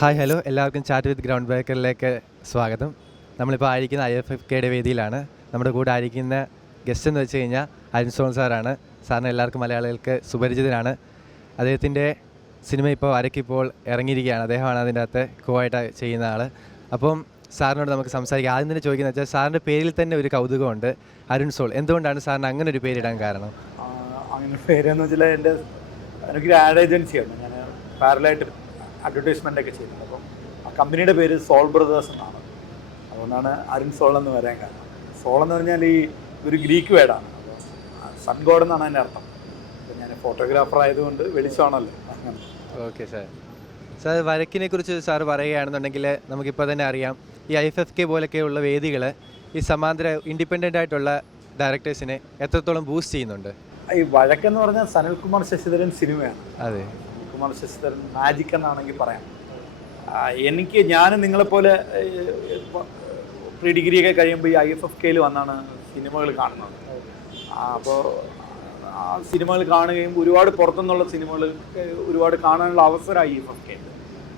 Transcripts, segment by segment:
Hi hello, എല്ലാവർക്കും chat with ground ബ്രേക്കറിലേക്ക് സ്വാഗതം. നമ്മളിപ്പോൾ ആയിരിക്കുന്ന IFFKയുടെ വേദിയിലാണ്. നമ്മുടെ കൂടെ ആയിരിക്കുന്ന ഗസ്റ്റ് എന്ന് വെച്ച് കഴിഞ്ഞാൽ അരുൺസോൾ സാറാണ്. സാറിന് എല്ലാവർക്കും മലയാളികൾക്ക് സുപരിചിതനാണ്. അദ്ദേഹത്തിൻ്റെ സിനിമ ഇപ്പോൾ അരക്കിപ്പോൾ ഇറങ്ങിയിരിക്കുകയാണ്. അദ്ദേഹമാണ് അതിൻ്റെ അകത്ത് ആയിട്ട് ചെയ്യുന്ന ആൾ. അപ്പം സാറിനോട് നമുക്ക് സംസാരിക്കാം. ആദ്യം തന്നെ ചോദിക്കുന്നത് വെച്ചാൽ സാറിൻ്റെ പേരിൽ തന്നെ ഒരു കൗതുകമുണ്ട്, അരുൺസോൾ. എന്തുകൊണ്ടാണ് സാറിന് അങ്ങനെ ഒരു പേരിടാൻ കാരണം? അങ്ങനെ പേരെന്ന് വെച്ചാൽ എനിക്കൊരു ആഡ് ഏജൻസിയാണ്. ഞാൻ പാരലായിട്ട് അഡ്വർടൈസ്മെൻ്റ് ഒക്കെ ചെയ്യുന്നത്. അപ്പം ആ കമ്പനിയുടെ പേര് സോൾ ബ്രദേഴ്സ് എന്നാണ്. അതുകൊണ്ടാണ് അരുൺസോൾ എന്ന് വരാൻ കാരണം. സോൾ എന്ന് പറഞ്ഞാൽ ഒരു ഗ്രീക്ക് വേർഡാണ്. അപ്പോൾ സൺ ഗോഡ് എന്നാണ് അതിൻ്റെ അർത്ഥം. അപ്പോൾ ഞാൻ ഫോട്ടോഗ്രാഫർ ആയതുകൊണ്ട് വെളിച്ചമാണല്ലോ. ഓക്കെ സാർ, വരക്കിനെ കുറിച്ച് സാർ പറയുകയാണെന്നുണ്ടെങ്കിൽ നമുക്കിപ്പോൾ തന്നെ അറിയാം, ഈ IFFK പോലൊക്കെയുള്ള വേദികൾ ഈ സമാന്തര ഇൻഡിപെൻഡൻ്റ് ആയിട്ടുള്ള ഡയറക്ടേഴ്സിനെ എത്രത്തോളം ബൂസ്റ്റ് ചെയ്യുന്നുണ്ട്? ഈ വഴക്കെന്ന് പറഞ്ഞാൽ സനൽകുമാർ ശശിധരൻ സിനിമയാണ്. അതെ, കുമാർ ശശിധരൻ മാജിക് എന്നാണെങ്കിൽ പറയാം. ഞാൻ നിങ്ങളെപ്പോലെ പ്രീ ഡിഗ്രിയൊക്കെ കഴിയുമ്പോൾ ഈ IFFKയിൽ വന്നാണ് സിനിമകൾ കാണുന്നത്. അപ്പോൾ ആ സിനിമകൾ കാണുകയും ഒരുപാട് പുറത്തുനിന്നുള്ള സിനിമകൾ ഒരുപാട് കാണാനുള്ള അവസരമായി IFFK.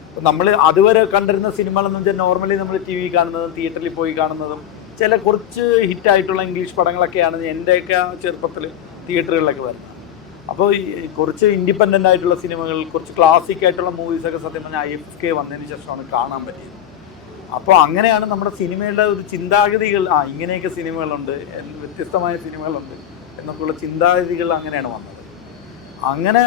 അപ്പോൾ നമ്മൾ അതുവരെ കണ്ടിരുന്ന സിനിമകളെന്ന് വെച്ചാൽ നോർമലി നമ്മൾ TV കാണുന്നതും തിയേറ്ററിൽ പോയി കാണുന്നതും ചില കുറച്ച് ഹിറ്റായിട്ടുള്ള ഇംഗ്ലീഷ് പടങ്ങളൊക്കെയാണ് എൻ്റെയൊക്കെ ചെറുപ്പത്തിൽ തിയേറ്ററുകളിലൊക്കെ വരുന്നത്. അപ്പോൾ ഈ കുറച്ച് ഇൻഡിപെൻഡൻ്റ് ആയിട്ടുള്ള സിനിമകൾ, കുറച്ച് ക്ലാസിക് ആയിട്ടുള്ള മൂവീസൊക്കെ സത്യം പറഞ്ഞാൽ IFFK വന്നതിന് ശേഷമാണ് കാണാൻ പറ്റിയത്. അപ്പോൾ അങ്ങനെയാണ് നമ്മുടെ സിനിമയുടെ ഒരു ചിന്താഗതികൾ, ഇങ്ങനെയൊക്കെ സിനിമകളുണ്ട്, വ്യത്യസ്തമായ സിനിമകളുണ്ട് എന്നൊക്കെയുള്ള ചിന്താഗതികൾ അങ്ങനെയാണ് വന്നത്. അങ്ങനെ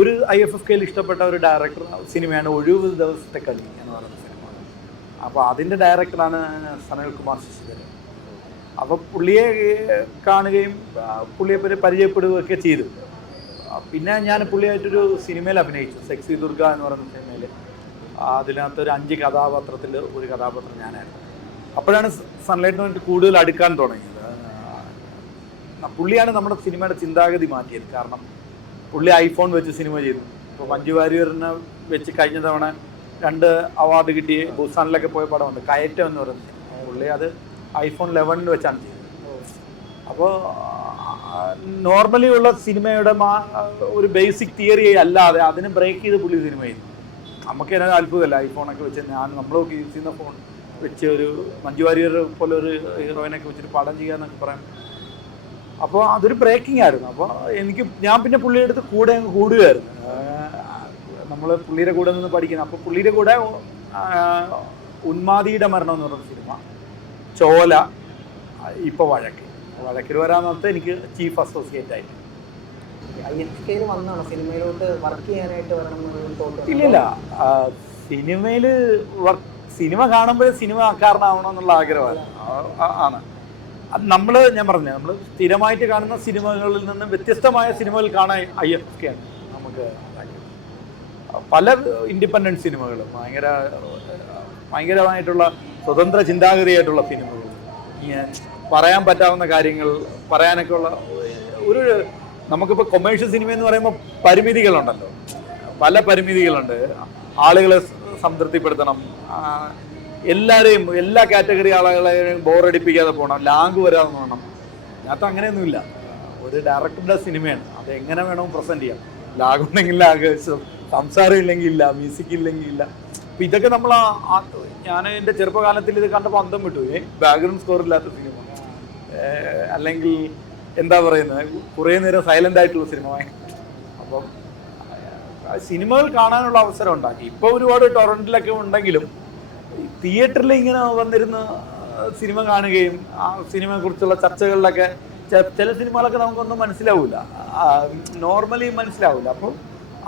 ഒരു IFFKയിൽ ഇഷ്ടപ്പെട്ട ഒരു ഡയറക്ടർ സിനിമയാണ് ഒഴിവ് ദിവസത്തെ കളി എന്ന് പറയുന്ന സിനിമ. അപ്പോൾ അതിൻ്റെ ഡയറക്ടറാണ് സനൽകുമാർ ശശിധരൻ. അപ്പോൾ പുള്ളിയെ കാണുകയും പുള്ളിയെ പറ്റി പരിചയപ്പെടുകയൊക്കെ ചെയ്തു. പിന്നെ ഞാൻ പുള്ളിയായിട്ടൊരു സിനിമയിൽ അഭിനയിച്ചു, സെക്സി ദുർഗ എന്ന് പറയുന്ന സിനിമയിൽ. അതിനകത്തൊരു 5 കഥാപാത്രത്തിൽ ഒരു കഥാപാത്രം ഞാനായിരുന്നു. അപ്പോഴാണ് സൺലൈറ്റിനുമായിട്ട് കൂടുതൽ അടുക്കാൻ തുടങ്ങിയത്. പുള്ളിയാണ് നമ്മുടെ സിനിമയുടെ ചിന്താഗതി മാറ്റിയത്. കാരണം പുള്ളി ഐഫോൺ വെച്ച് സിനിമ ചെയ്തു. ഇപ്പോൾ മഞ്ജു വാര്യറിനെ വെച്ച് കഴിഞ്ഞ തവണ 2 അവാർഡ് കിട്ടി ബുസാനിലൊക്കെ പോയ പടമുണ്ട്, കയറ്റം എന്ന് പറയുന്നത്. പുള്ളി അത് iPhone 11 വെച്ചാണ് ചെയ്തത്. അപ്പോൾ നോർമലി ഉള്ള സിനിമയുടെ ഒരു ബേസിക് തിയറി അല്ലാതെ അതിന് ബ്രേക്ക് ചെയ്ത് പുള്ളി സിനിമ ചെയ്തു. നമുക്ക് തന്നെ അത്ഭുതമല്ല, ഐഫോണൊക്കെ വെച്ച് നമ്മളൊക്കെ യൂസ് ചെയ്യുന്ന ഫോൺ വെച്ച് ഒരു മഞ്ജു വാര്യർ പോലെ ഒരു ഹീറോയിനൊക്കെ വെച്ചിട്ട് പടം ചെയ്യാന്നൊക്കെ പറയാം. അപ്പോൾ അതൊരു ബ്രേക്കിംഗ് ആയിരുന്നു. അപ്പോൾ ഞാൻ പിന്നെ പുള്ളിയുടെ അടുത്ത് കൂടെ കൂടുകയായിരുന്നു. നമ്മൾ പുള്ളിയുടെ കൂടെ നിന്ന് പഠിക്കുന്നത്. അപ്പോൾ പുള്ളിയുടെ കൂടെ ഉന്മാദിയുടെ മരണം എന്ന് പറയുന്ന സിനിമ, ചോല, ഇപ്പോൾ വഴക്കിൽ വരാമെന്നത്തെ എനിക്ക് ചീഫ് അസോസിയേറ്റ് ആയിട്ട്. IFFKയിൽ വന്നാണോ സിനിമയിലോട്ട് വർക്ക് ചെയ്യാനായിട്ട് വരണമെന്ന്? ഇല്ലില്ല, സിനിമയിൽ സിനിമ കാണുമ്പോൾ സിനിമക്കാരനാവണമെന്നുള്ള ആഗ്രഹമാണ്. അത് ഞാൻ പറഞ്ഞത് നമ്മൾ സ്ഥിരമായിട്ട് കാണുന്ന സിനിമകളിൽ നിന്ന് വ്യത്യസ്തമായ സിനിമകൾ കാണാൻ IFFK ആണ് നമുക്ക്. പല ഇൻഡിപെൻഡൻറ്റ് സിനിമകളും ഭയങ്കരമായിട്ടുള്ള സ്വതന്ത്ര ചിന്താഗതിയായിട്ടുള്ള സിനിമകൾ, പറയാൻ പറ്റാവുന്ന കാര്യങ്ങൾ പറയാനൊക്കെ ഉള്ള നമുക്കിപ്പോൾ കൊമേഴ്ഷ്യൽ സിനിമ എന്ന് പറയുമ്പോൾ പരിമിതികളുണ്ടല്ലോ, പല പരിമിതികളുണ്ട്. ആളുകളെ സംതൃപ്തിപ്പെടുത്തണം, എല്ലാവരെയും എല്ലാ കാറ്റഗറി ആളുകളെയും ബോറടിപ്പിക്കാതെ പോകണം, ലാഗ് വരാതെ പോകണം. അതിനകത്ത് അങ്ങനെയൊന്നുമില്ല. ഒരു ഡയറക്ടറുടെ സിനിമയാണ്, അത് എങ്ങനെ വേണം പ്രസൻറ്റ് ചെയ്യാം. ലാഗ് ഉണ്ടെങ്കിൽ ലാഗ്, സംസാരം ഇല്ലെങ്കിൽ ഇല്ല, മ്യൂസിക് ഇല്ലെങ്കിൽ ഇല്ല. അപ്പം ഇതൊക്കെ നമ്മൾ ഞാൻ എൻ്റെ ചെറുപ്പകാലത്തിൽ ഇത് കണ്ടപ്പോൾ അന്തം വിട്ടു. ബാക്ക്ഗ്രൗണ്ട് സ്കോർ ഇല്ലാത്ത സിനിമ, അല്ലെങ്കിൽ എന്താ പറയുന്നത്, കുറേ നേരം സൈലൻ്റ് ആയിട്ടുള്ള സിനിമ. അപ്പം സിനിമകൾ കാണാനുള്ള അവസരം ഉണ്ടാക്കി. ഇപ്പോൾ ഒരുപാട് ടൊറൻറ്റിലൊക്കെ ഉണ്ടെങ്കിലും തിയേറ്ററിൽ ഇങ്ങനെ വന്നിരുന്ന സിനിമ കാണുകയും ആ സിനിമയെക്കുറിച്ചുള്ള ചർച്ചകളിലൊക്കെ ചില സിനിമകളൊക്കെ നമുക്കൊന്നും മനസ്സിലാവില്ല, നോർമലി മനസ്സിലാവില്ല. അപ്പോൾ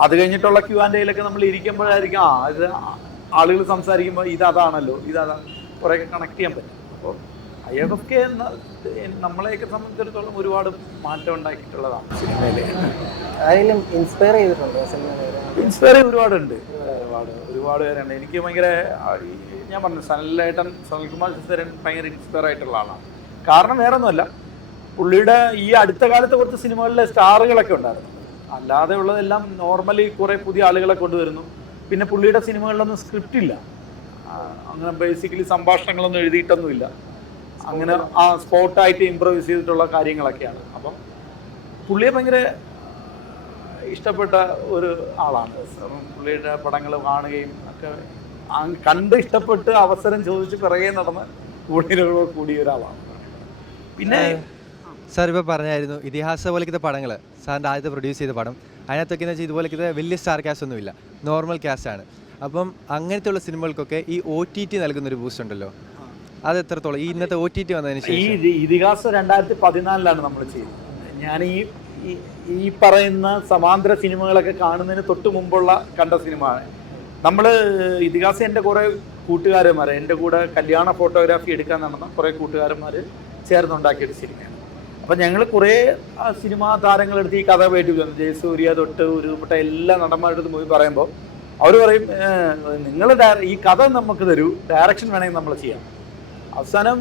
അത് കഴിഞ്ഞിട്ടുള്ള Q&Aയിലൊക്കെ നമ്മൾ ഇരിക്കുമ്പോഴായിരിക്കും ഇത് ആളുകൾ സംസാരിക്കുമ്പോൾ ഇതാണല്ലോ, കുറേയൊക്കെ കണക്ട് ചെയ്യാൻ പറ്റും. അപ്പോൾ IFFK നമ്മളെയൊക്കെ സംബന്ധിച്ചിടത്തോളം ഒരുപാട് മാറ്റം ഉണ്ടാക്കിയിട്ടുള്ളതാണ് സിനിമയിൽ. ആരെങ്കിലും ഇൻസ്പയർ ചെയ്തിട്ടുണ്ടോ സിനിമയിൽ? ഇൻസ്പയർ ഒരുപാടുണ്ട്, ഒരുപാട് പേരുണ്ട്. എനിക്ക് ഭയങ്കര, ഞാൻ പറഞ്ഞു, സനൽകുമാർ ശശിധരൻ ഭയങ്കര ഇൻസ്പയർ ആയിട്ടുള്ള ആളാണ്. കാരണം വേറെ ഒന്നുമല്ല, പുള്ളിയുടെ ഈ അടുത്ത കാലത്തെ കുറച്ച് സിനിമകളിലെ സ്റ്റാറുകളൊക്കെ ഉണ്ടായിരുന്നു. അല്ലാതെ ഉള്ളതെല്ലാം നോർമലി കുറേ പുതിയ ആളുകളെ കൊണ്ടുവരുന്നു. പിന്നെ പുള്ളിയുടെ സിനിമകളിലൊന്നും സ്ക്രിപ്റ്റ് ഇല്ല, അങ്ങനെ ബേസിക്കലി സംഭാഷണങ്ങളൊന്നും എഴുതിയിട്ടൊന്നുമില്ല. അങ്ങനെ സ്പോട്ടായിട്ട് ഇംപ്രവൈസ് ചെയ്തിട്ടുള്ള കാര്യങ്ങളൊക്കെയാണ്. അപ്പം പുള്ളിയെ ഭയങ്കര ഇഷ്ടപ്പെട്ട ഒരു ആളാണ്. പുള്ളിയുടെ പടങ്ങൾ കാണുകയും ഒക്കെ കണ്ട് ഇഷ്ടപ്പെട്ട് അവസരം ചോദിച്ച് പിറകെ നടന്ന് കൂടിയ ഒരാളാണ്. പിന്നെ സാർ ഇപ്പോൾ പറഞ്ഞായിരുന്നു ഇതിഹാസ പോലത്തെ പടങ്ങൾ സാറിൻ്റെ ആദ്യത്തെ പ്രൊഡ്യൂസ് ചെയ്ത പടം അതിനകത്തൊക്കെ എന്ന് വെച്ചാൽ ഇതുപോലത്തെ വലിയ സ്റ്റാർ കാസ്റ്റ് ഒന്നുമില്ല, നോർമൽ കാസ്റ്റാണ്. അപ്പം അങ്ങനത്തെ ഉള്ള സിനിമകൾക്കൊക്കെ ഈ OTT നൽകുന്നൊരു ബൂസ്റ്റ് ഉണ്ടല്ലോ, അത് എത്രത്തോളം ഈ ഇന്നത്തെ OTT വന്നതിന് ശേഷം? ഈ ഇതിഹാസം 2014 നമ്മൾ ചെയ്യുന്നത്. ഞാൻ ഈ പറയുന്ന സമാന്തര സിനിമകളൊക്കെ കാണുന്നതിന് തൊട്ട് മുമ്പുള്ള കണ്ട സിനിമയാണ്. നമ്മൾ ഇതിഹാസം എൻ്റെ കുറേ കൂട്ടുകാരന്മാർ, എൻ്റെ കൂടെ കല്യാണ ഫോട്ടോഗ്രാഫി എടുക്കാൻ നടന്ന കുറേ കൂട്ടുകാരന്മാർ ചേർന്നുണ്ടാക്കിയൊരു സിനിമയാണ്. അപ്പം ഞങ്ങൾ കുറേ സിനിമാ താരങ്ങളെടുത്ത് ഈ കഥ പോയിട്ട് ജയസൂര്യ തൊട്ട് ഉരുപ്പെട്ട എല്ലാ നടന്മാരുടെ പോയി പറയുമ്പോൾ അവർ പറയും, നിങ്ങൾ ഈ കഥ നമുക്ക് തരൂ, ഡയറക്ഷൻ വേണമെങ്കിൽ നമ്മൾ ചെയ്യാം. അവസാനം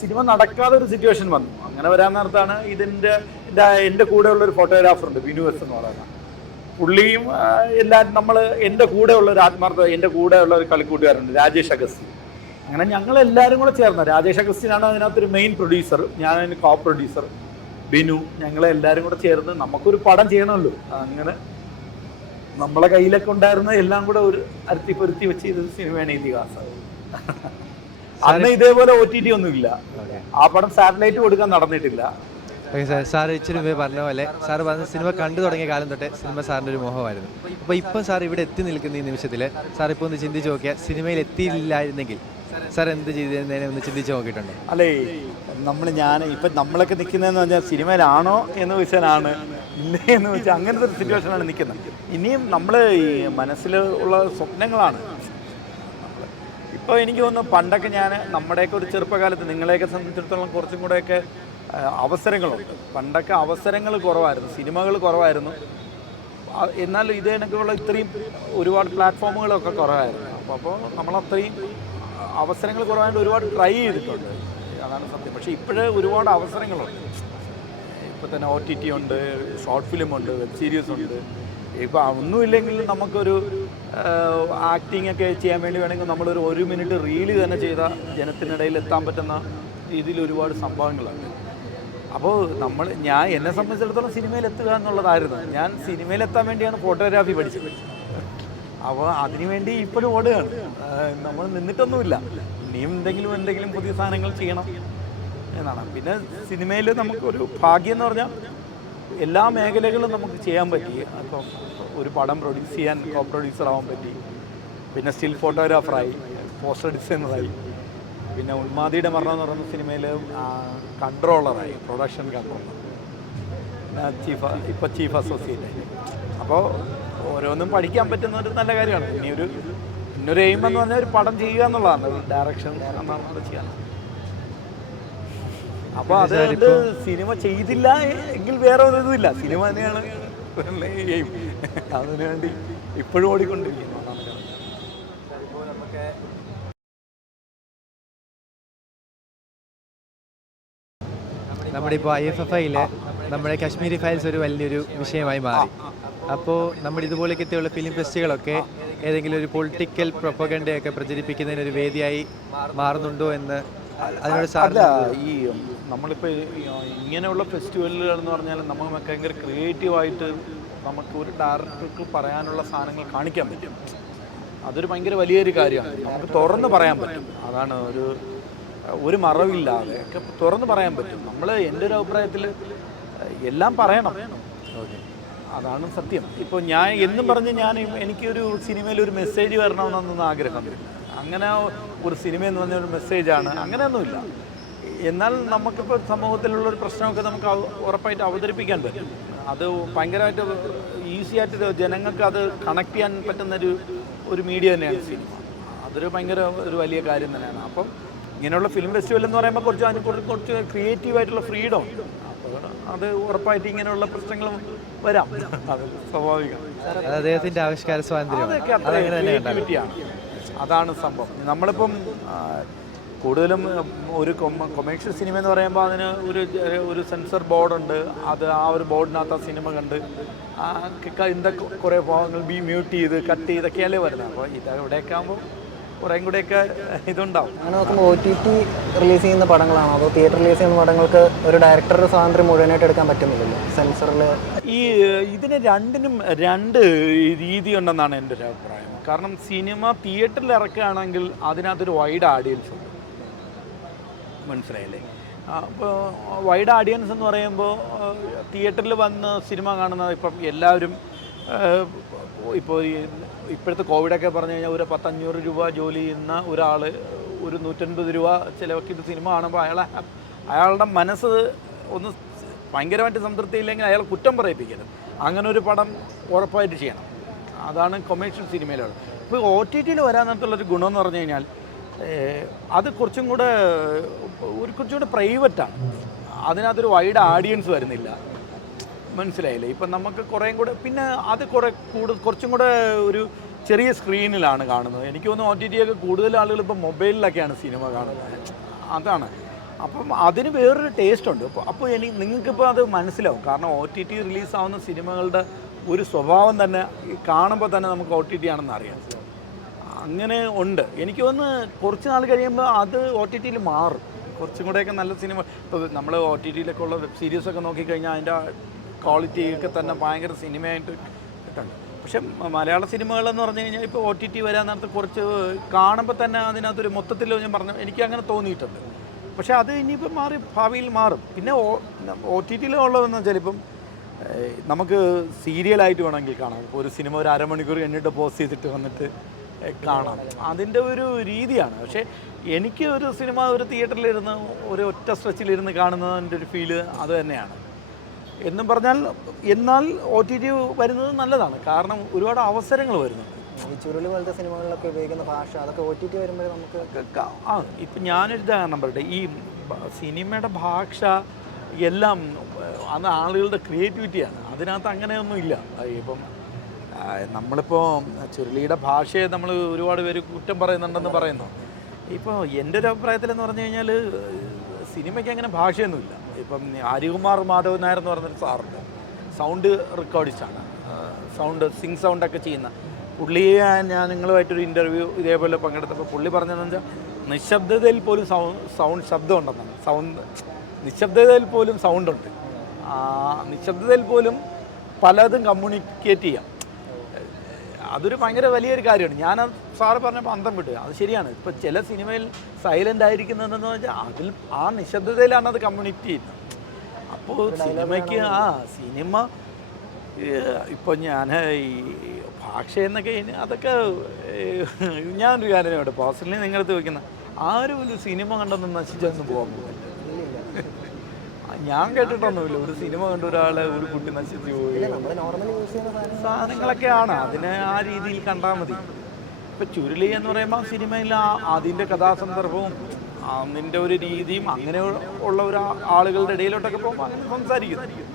സിനിമ നടക്കാതെ ഒരു സിറ്റുവേഷൻ വന്നു. അങ്ങനെ വരാൻ നേരത്താണ് എൻ്റെ കൂടെയുള്ളൊരു ഫോട്ടോഗ്രാഫറുണ്ട്, വിനുവസ് എന്ന് പറയുന്നത്. പുള്ളിയും എല്ലാവരും എൻ്റെ കൂടെയുള്ള ഒരു ആത്മാർത്ഥ, എൻ്റെ കൂടെയുള്ള ഒരു കളിക്കൂട്ടുകാരുണ്ട് രാജേഷ് അഗസ്തി. അങ്ങനെ ഞങ്ങളെല്ലാവരും കൂടെ ചേർന്ന്, രാജേഷ് അഗസ്റ്റിനാണ് അതിനകത്തൊരു മെയിൻ പ്രൊഡ്യൂസർ, ഞാൻ കോ പ്രൊഡ്യൂസർ ബിനു, ഞങ്ങളെല്ലാവരും കൂടെ ചേർന്ന് നമുക്കൊരു പടം ചെയ്യണമല്ലോ. അങ്ങനെ നമ്മളെ കയ്യിലൊക്കെ ഉണ്ടായിരുന്ന എല്ലാം കൂടെ ഒരു പൊരുത്തി വെച്ച് ചെയ്തൊരു സിനിമയാണ് ഇതിഹാസം. അന്ന് ഇതേപോലെ OTT ഒന്നുമില്ല, ആ പടം സാറ്റലൈറ്റ് കൊടുക്കാൻ നടന്നിട്ടില്ല. സാർ ഇച്ചിരി മുമ്പേ പറഞ്ഞ പോലെ സാർ പറഞ്ഞ സിനിമ കണ്ടു തുടങ്ങിയ കാലം തൊട്ടേ സിനിമ സാറിൻ്റെ ഒരു മോഹമായിരുന്നു. അപ്പോൾ ഇപ്പം സാർ ഇവിടെ എത്തി നിൽക്കുന്ന ഈ നിമിഷത്തിൽ സാർ ഇപ്പോൾ ഒന്ന് ചിന്തിച്ച് നോക്കിയാൽ സിനിമയിൽ എത്തിയില്ലായിരുന്നെങ്കിൽ സാർ എന്ത് ചെയ്തതിനെ ഒന്ന് ചിന്തിച്ച് നോക്കിയിട്ടുണ്ടോ? അല്ലേ, ഇപ്പം നമ്മളൊക്കെ നിൽക്കുന്നതെന്ന് പറഞ്ഞാൽ സിനിമയിലാണോ എന്ന് ചോദിച്ചാലാണ്, ഇല്ലേ എന്ന് ചോദിച്ചാൽ അങ്ങനത്തെ ഒരു സിറ്റുവേഷനാണ് നിൽക്കുന്നത്. ഇനിയും നമ്മൾ ഈ മനസ്സിൽ ഉള്ള സ്വപ്നങ്ങളാണ്. ഇപ്പോൾ എനിക്ക് തോന്നുന്നു പണ്ടൊക്കെ നമ്മുടെയൊക്കെ ഒരു ചെറുപ്പകാലത്ത് നിങ്ങളെയൊക്കെ സംബന്ധിച്ചിടത്തോളം കുറച്ചും കൂടെയൊക്കെ അവസരങ്ങളുണ്ട്. പണ്ടൊക്കെ അവസരങ്ങൾ കുറവായിരുന്നു, സിനിമകൾ കുറവായിരുന്നു. എന്നാൽ ഇത് കണക്കുള്ള ഇത്രയും ഒരുപാട് പ്ലാറ്റ്ഫോമുകളൊക്കെ കുറവായിരുന്നു. അപ്പോൾ നമ്മളത്രയും അവസരങ്ങൾ കുറവായതുകൊണ്ട് ഒരുപാട് ട്രൈ ചെയ്തിട്ടുണ്ട്, അതാണ് സത്യം. പക്ഷേ ഇപ്പോഴേ ഒരുപാട് അവസരങ്ങളുണ്ട്. ഇപ്പോൾ തന്നെ OTT ഉണ്ട്, ഷോർട്ട് ഫിലിം ഉണ്ട്, വെബ് സീരീസ് ഉണ്ട്. ഇപ്പോൾ ഒന്നുമില്ലെങ്കിൽ നമുക്കൊരു ആക്ടിങ് ഒക്കെ ചെയ്യാൻ വേണ്ടി വേണമെങ്കിൽ നമ്മളൊരു 1 മിനിറ്റ് റീല് തന്നെ ചെയ്താൽ ജനത്തിനിടയിൽ എത്താൻ പറ്റുന്ന രീതിയിൽ ഒരുപാട് സംഭവങ്ങളുണ്ട്. അപ്പോൾ എന്നെ സംബന്ധിച്ചിടത്തോളം സിനിമയിലെത്തുക എന്നുള്ളതായിരുന്നു. ഞാൻ സിനിമയിലെത്താൻ വേണ്ടിയാണ് ഫോട്ടോഗ്രാഫി പഠിച്ചത്. അപ്പോൾ അതിനുവേണ്ടി ഇപ്പോഴും ഓടുകയാണ്, നമ്മൾ നിന്നിട്ടൊന്നുമില്ല. ഇനിയും എന്തെങ്കിലും പുതിയ സാധനങ്ങൾ ചെയ്യണം എന്നാണ്. പിന്നെ സിനിമയിൽ നമുക്കൊരു ഭാഗ്യം എന്ന് പറഞ്ഞാൽ എല്ലാ മേഖലകളും നമുക്ക് ചെയ്യാൻ പറ്റി. അപ്പം ഒരു പടം പ്രൊഡ്യൂസ് ചെയ്യാൻ കോ പ്രൊഡ്യൂസർ ആവാൻ പറ്റി, പിന്നെ സ്റ്റിൽ ഫോട്ടോഗ്രാഫറായി, പോസ്റ്റർ ഡിസൈനറായി, പിന്നെ ഉന്മാദിയുടെ മരണം എന്ന് പറയുന്ന സിനിമയിൽ കൺട്രോളറായി, പ്രൊഡക്ഷൻ കൺട്രോളർ, ഇപ്പോൾ ചീഫ് അസോസിയേറ്റ്. അപ്പോൾ ഓരോന്നും പഠിക്കാൻ പറ്റുന്ന ഒരു നല്ല കാര്യമാണ്. ഇന്നൊരു എയിം എന്ന് പറഞ്ഞാൽ ഒരു പടം ചെയ്യുക എന്നുള്ളതാണ്, ഡയറക്ഷൻ എന്നാണ് ചെയ്യാൻ. അപ്പോൾ അതുകൊണ്ട് സിനിമ ചെയ്തില്ല എങ്കിൽ വേറെ ഒരു ഇതുമില്ല, സിനിമ തന്നെയാണ് എയിം. അതിനുവേണ്ടി ഇപ്പോഴും ഓടിക്കൊണ്ടിരിക്കുന്നു. നമ്മുടെ ഇപ്പോൾ IFFIയിൽ നമ്മുടെ കാശ്മീരി ഫയൽസ് ഒരു വലിയൊരു വിഷയമായി മാറി. അപ്പോൾ നമ്മുടെ ഇതുപോലെയൊക്കെയുള്ള ഫിലിം ഫെസ്റ്റുകളൊക്കെ ഏതെങ്കിലും ഒരു പൊളിറ്റിക്കൽ പ്രൊപ്പഗൻഡയൊക്കെ പ്രചരിപ്പിക്കുന്നതിനൊരു വേദിയായി മാറുന്നുണ്ടോ എന്ന് അതിനോട് സാറില്ല. ഈ നമ്മളിപ്പോൾ ഇങ്ങനെയുള്ള ഫെസ്റ്റിവലുകൾ എന്ന് പറഞ്ഞാൽ നമുക്ക് ഭയങ്കര ക്രിയേറ്റീവായിട്ട് നമുക്ക് ഒരു ഡയറക്ടർക്ക് പറയാനുള്ള സാധനങ്ങൾ കാണിക്കാൻ പറ്റും. അതൊരു ഭയങ്കര വലിയൊരു കാര്യമാണ്. നമുക്ക് തുറന്ന് പറയാൻ പറ്റും. അതാണ് ഒരു മറവില്ലാതെ ഒക്കെ തുറന്ന് പറയാൻ പറ്റും. എൻ്റെ ഒരു അഭിപ്രായത്തിൽ എല്ലാം പറയണം, അതാണ് സത്യം. ഇപ്പോൾ ഞാൻ എന്നും പറഞ്ഞ് എനിക്കൊരു സിനിമയിൽ ഒരു മെസ്സേജ് വരണമെന്നൊന്നും ആഗ്രഹം. അങ്ങനെ ഒരു സിനിമ എന്ന് പറഞ്ഞ ഒരു മെസ്സേജാണ്, അങ്ങനെയൊന്നുമില്ല. എന്നാൽ നമുക്കിപ്പോൾ സമൂഹത്തിലുള്ളൊരു പ്രശ്നമൊക്കെ നമുക്ക് ഉറപ്പായിട്ട് അവതരിപ്പിക്കാൻ പറ്റും. അത് ഭയങ്കരമായിട്ട് ഈസി ആയിട്ട് ജനങ്ങൾക്ക് അത് കണക്ട് ചെയ്യാൻ പറ്റുന്നൊരു മീഡിയ തന്നെയാണ് സിനിമ. അതൊരു ഭയങ്കര ഒരു വലിയ കാര്യം തന്നെയാണ്. അപ്പം ഇങ്ങനെയുള്ള ഫിലിം ഫെസ്റ്റിവൽ എന്ന് പറയുമ്പോൾ കുറച്ച് ക്രിയേറ്റീവായിട്ടുള്ള ഫ്രീഡം ഉണ്ട്. അപ്പോൾ അത് ഉറപ്പായിട്ട് ഇങ്ങനെയുള്ള പ്രശ്നങ്ങളും വരാം, അത് സ്വാഭാവികം. അദ്ദേഹത്തിൻ്റെ ആവിഷ്കാര സ്വാതന്ത്ര്യം ക്രിയേറ്റിവിറ്റിയാണ്, അതാണ് സംഭവം. നമ്മളിപ്പം കൂടുതലും ഒരു കൊമേഴ്ഷ്യൽ സിനിമ എന്ന് പറയുമ്പോൾ അതിന് ഒരു സെൻസർ ബോർഡുണ്ട്. ആ ഒരു ബോർഡിനകത്ത് ആ സിനിമ കണ്ട് കുറേ ഭാഗങ്ങൾ മ്യൂട്ട് ചെയ്ത് കട്ട് ചെയ്തൊക്കെയല്ലേ വരുന്നത്. അപ്പോൾ ഇവിടെയൊക്കെ ആകുമ്പോൾ കുറേയും കൂടെയൊക്കെ ഇതുണ്ടാവും. അങ്ങനെ നോക്കുമ്പോൾ OTT റിലീസ് ചെയ്യുന്ന പടങ്ങളാണോ അതോ തിയേറ്റർ റിലീസ് ചെയ്യുന്ന പടങ്ങൾക്ക് ഒരു ഡയറക്ടറുടെ സ്വാതന്ത്ര്യം മുഴുവനായിട്ട് എടുക്കാൻ പറ്റുന്നില്ലല്ലോ സെൻസറിൽ? ഇതിന് രണ്ടിനും രണ്ട് രീതി ഉണ്ടെന്നാണ് എൻ്റെ ഒരു അഭിപ്രായം. കാരണം സിനിമ തിയേറ്ററിൽ ഇറക്കുകയാണെങ്കിൽ അതിനകത്തൊരു വൈഡ് ഓഡിയൻസ് ഉണ്ട്, മനസ്സിലായില്ലേ? അപ്പോൾ വൈഡ് ഓഡിയൻസ് എന്ന് പറയുമ്പോൾ തിയേറ്ററിൽ വന്ന് സിനിമ കാണുന്നത് ഇപ്പം എല്ലാവരും ഇപ്പോൾ ഇപ്പോഴത്തെ കോവിഡൊക്കെ പറഞ്ഞു കഴിഞ്ഞാൽ ഒരു 100-500 രൂപ ജോലി ചെയ്യുന്ന ഒരാൾ ഒരു 150 രൂപ ചിലവാക്കിയിട്ട് സിനിമ കാണുമ്പോൾ അയാളുടെ മനസ്സ് ഒന്ന് ഭയങ്കരമായിട്ട് സംതൃപ്തിയില്ലെങ്കിൽ അയാൾ കുറ്റം പറയിപ്പിക്കരുത്. അങ്ങനെ ഒരു പടം ഉറപ്പായിട്ട് ചെയ്യണം. അതാണ് കൊമേഴ്ഷ്യൽ സിനിമയിലുള്ളത്. ഇപ്പോൾ OTTയിൽ വരാനകത്തുള്ളൊരു ഗുണമെന്ന് പറഞ്ഞു കഴിഞ്ഞാൽ അത് കുറച്ചും കൂടെ പ്രൈവറ്റാണ്. അതിനകത്തൊരു വൈഡ് ഓഡിയൻസ് വരുന്നില്ല, മനസ്സിലായില്ലേ? ഇപ്പം നമുക്ക് കുറേയും കൂടെ പിന്നെ അത് കുറച്ചും കൂടെ ഒരു ചെറിയ സ്ക്രീനിലാണ് കാണുന്നത്. എനിക്ക് തോന്നുന്നു OTT ഒക്കെ കൂടുതൽ ആളുകൾ ഇപ്പോൾ മൊബൈലിലൊക്കെയാണ് സിനിമ കാണുന്നത്. അതാണ്. അപ്പം അതിന് വേറൊരു ടേസ്റ്റ് ഉണ്ട്. അപ്പോൾ നിങ്ങൾക്കിപ്പോൾ അത് മനസ്സിലാവും. കാരണം OTT റിലീസാവുന്ന സിനിമകളുടെ ഒരു സ്വഭാവം തന്നെ കാണുമ്പോൾ തന്നെ നമുക്ക് OTT ആണെന്ന് അറിയാം. അങ്ങനെ ഉണ്ട്. എനിക്ക് തോന്നുന്നു കുറച്ച് നാൾ കഴിയുമ്പോൾ അത് OTTയിൽ മാറും. കുറച്ചും കൂടെയൊക്കെ നല്ല സിനിമ ഇപ്പോൾ നമ്മൾ OTTയിലൊക്കെ ഉള്ള വെബ് സീരീസൊക്കെ നോക്കിക്കഴിഞ്ഞാൽ അതിൻ്റെ ക്വാളിറ്റിയൊക്കെ തന്നെ ഭയങ്കര സിനിമയായിട്ട് കിട്ടുന്നുണ്ട്. പക്ഷെ മലയാള സിനിമകളെന്ന് പറഞ്ഞു കഴിഞ്ഞാൽ ഇപ്പോൾ OTT വരാനകത്ത് കുറച്ച് കാണുമ്പോൾ തന്നെ അതിനകത്തൊരു മൊത്തത്തിൽ ഞാൻ പറഞ്ഞു എനിക്ക് അങ്ങനെ തോന്നിയിട്ടുണ്ട്. പക്ഷേ അത് ഇനിയിപ്പം ഭാവിയിൽ മാറും. പിന്നെ OTTയിലുള്ളതെന്ന് വെച്ചാൽ ഇപ്പം നമുക്ക് സീരിയലായിട്ട് വേണമെങ്കിൽ കാണാം. ഇപ്പോൾ ഒരു സിനിമ ഒരു അരമണിക്കൂർ കഴിഞ്ഞിട്ട് പോസ്റ്റ് ചെയ്തിട്ട് വന്നിട്ട് കാണാം. അതിൻ്റെ ഒരു രീതിയാണ്. പക്ഷേ എനിക്ക് ഒരു സിനിമ ഒരു തിയേറ്ററിലിരുന്ന് ഒരു ഒറ്റ സ്ട്രെച്ചിലിരുന്ന് കാണുന്നതിൻ്റെ ഒരു ഫീല് അത് തന്നെയാണ്. എന്നും പറഞ്ഞാൽ എന്നാൽ OTT വരുന്നത് നല്ലതാണ്. കാരണം ഒരുപാട് അവസരങ്ങൾ വരുന്നുണ്ട്. ഈ ചുരുളി പോലത്തെ സിനിമകളിലൊക്കെ ഉപയോഗിക്കുന്ന ഭാഷ അതൊക്കെ OTT വരുമ്പോൾ നമുക്ക് ഇപ്പം ഞാനൊരു ഉദാഹരണം പറയട്ടെ. ഈ സിനിമയുടെ ഭാഷ എല്ലാം അത് ആളുകളുടെ ക്രിയേറ്റിവിറ്റിയാണ്. അതിനകത്ത് അങ്ങനെയൊന്നും ഇല്ല. ഇപ്പം നമ്മളിപ്പോൾ ചുരുളിയുടെ ഭാഷയെ നമ്മൾ ഒരുപാട് പേര് കുറ്റം പറയുന്നുണ്ടെന്ന് പറയുന്നു. ഇപ്പോൾ എൻ്റെ ഒരു അഭിപ്രായത്തിലെന്ന് പറഞ്ഞു കഴിഞ്ഞാൽ സിനിമയ്ക്ക് അങ്ങനെ ഭാഷയൊന്നുമില്ല. ഇപ്പം ഹരികുമാർ മാധവൻ നായർ എന്ന് പറഞ്ഞൊരു സാറുണ്ട്, സൗണ്ട് റെക്കോർഡിസ്റ്റാണ്, സിംഗ് സൗണ്ടൊക്കെ ചെയ്യുന്ന പുള്ളിയെ ഞാൻ നിങ്ങളുമായിട്ടൊരു ഇൻ്റർവ്യൂ ഇതേപോലെ പങ്കെടുത്തപ്പോൾ പുള്ളി പറഞ്ഞതെന്ന് വെച്ചാൽ നിശബ്ദതയിൽ പോലും ശബ്ദം ഉണ്ടെന്നാണ്. നിശബ്ദതയിൽ പോലും സൗണ്ടുണ്ട്. നിശബ്ദതയിൽ പോലും പലതും കമ്മ്യൂണിക്കേറ്റ് ചെയ്യാം. അതൊരു ഭയങ്കര വലിയൊരു കാര്യമാണ്. ഞാൻ സാറ് പറഞ്ഞപ്പോൾ അന്തം വിട്ടു. അത് ശരിയാണ്. ഇപ്പോൾ ചില സിനിമയിൽ സൈലൻ്റ് ആയിരിക്കുന്നതെന്ന് വെച്ചാൽ അതിൽ ആ നിശബ്ദതയിലാണ് അത് കമ്മ്യൂണിക്കേറ്റ് ചെയ്യുന്നത്. അപ്പോൾ സിനിമയ്ക്ക് സിനിമ ഇപ്പോൾ ഞാൻ ഈ ഭാഷ എന്നൊക്കെ അതൊക്കെ ഞാനൊരു കാര്യമാണ് പേഴ്സണലി നിങ്ങളടുത്ത് വയ്ക്കുന്ന ആരും ഒരു സിനിമ കണ്ടൊന്നും നശിച്ചൊന്നും പോകാൻ പോകില്ല. ഞാൻ കേട്ടിട്ടൊന്നുമില്ല ഒരു സിനിമ കണ്ട ഒരാളെ ഒരു കുട്ടി നശിച്ചു പോയി. സാധനങ്ങളൊക്കെയാണ് അതിനെ ആ രീതിയിൽ കണ്ടാൽ മതി. ഇപ്പം ചുരുളി എന്ന് പറയുമ്പോൾ സിനിമയിൽ അതിൻ്റെ കഥാസന്ദർഭവും അതിൻ്റെ ഒരു രീതിയും അങ്ങനെ ഉള്ള ഒരു ആളുകളുടെ ഇടയിലോട്ടൊക്കെ പോകുമ്പോൾ അങ്ങനെ സംസാരിക്കുന്നു.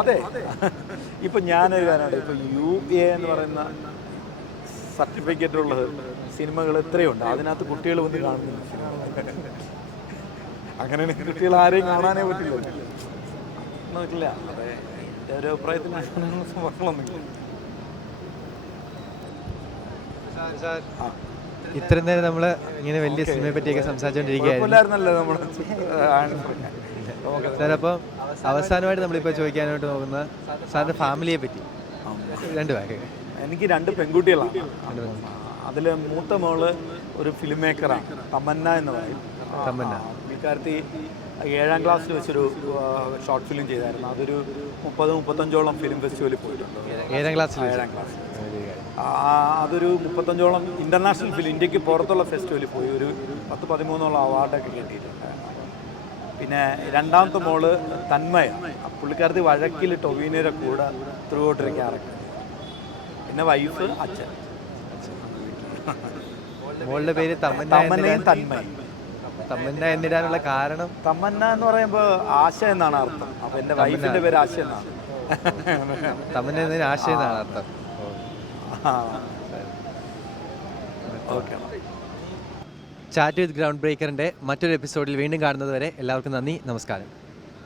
അതെ. ഇപ്പം ഞാനൊരു കാര്യമാണ്. ഇപ്പോൾ UA എന്ന് പറയുന്ന സർട്ടിഫിക്കറ്റ് ഉള്ളത് സിനിമകൾ എത്രയുണ്ട്. അതിനകത്ത് കുട്ടികൾ വന്ന് കാണുന്നില്ല. അങ്ങനെയാണ് കുട്ടികൾ ആരെയും കാണാനേ പറ്റില്ല. അതെ എൻ്റെ ഒരു അഭിപ്രായത്തിൽ മക്കളൊന്നുമില്ല. ഇത്രയും നേരം നമ്മൾ ഇങ്ങനെ വലിയ സിനിമയെ പറ്റിയൊക്കെ സംസാരിച്ചുകൊണ്ടിരിക്കുകയായിരുന്നല്ലോ നമ്മൾ. സാർ, അപ്പോൾ അവസാനമായിട്ട് നമ്മളിപ്പോൾ ചോദിക്കാനായിട്ട് നോക്കുന്ന സാറിൻ്റെ ഫാമിലിയെ പറ്റി 2 വാക്ക്. എനിക്ക് 2 പെൺകുട്ടികളാണ്. അതിൽ മൂത്ത മോള് ഒരു ഫിലിം മേക്കറാണ്, തമന്ന എന്ന് പറയും. പുള്ളിക്കാരത്തി 7ാം ക്ലാസ്സിൽ വെച്ചൊരു ഷോർട്ട് ഫിലിം ചെയ്തായിരുന്നു. അതൊരു 30-35ഓളം ഫിലിം ഫെസ്റ്റിവലിൽ പോയിട്ടുണ്ട്. 7ാം ക്ലാസ്സിൽ. അതൊരു 35ഓളം ഇൻ്റർനാഷണൽ ഫിലിം ഇന്ത്യക്ക് പുറത്തുള്ള ഫെസ്റ്റിവലിൽ പോയി ഒരു 10-13ഓളം അവാർഡൊക്കെ കിട്ടിയിട്ടുണ്ട്. പിന്നെ 2ാമത്തെ മോള് തന്മയ, പുള്ളിക്കാരത്തി വഴക്കിൽ ടൊവിനോയുടെ കൂടെ ത്രൂ ഔട്ട് ഒരു ക്യാരക്ടർ. പിന്നെ വൈഫ്, അച്ഛൻ. മോളുടെ പേര് തമന്നയും തന്മയും. തമന്ന എന്നിടാനുള്ള കാരണം? തമന്ന എന്ന് പറയുമ്പോൾ ആശ എന്നാണ് അർത്ഥം. അപ്പോൾ എൻ്റെ വൈഫിൻ്റെ പേര് ആശ എന്നാണ്. തമന്ന എന്നതിന് ആശ എന്നാണ് അർത്ഥം. ഓക്കെ. ചാറ്റ് വിത്ത് ഗ്രൗണ്ട് ബ്രേക്കറിൻ്റെ മറ്റൊരു എപ്പിസോഡിൽ വീണ്ടും കാണുന്നത് വരെ എല്ലാവർക്കും നന്ദി, നമസ്കാരം.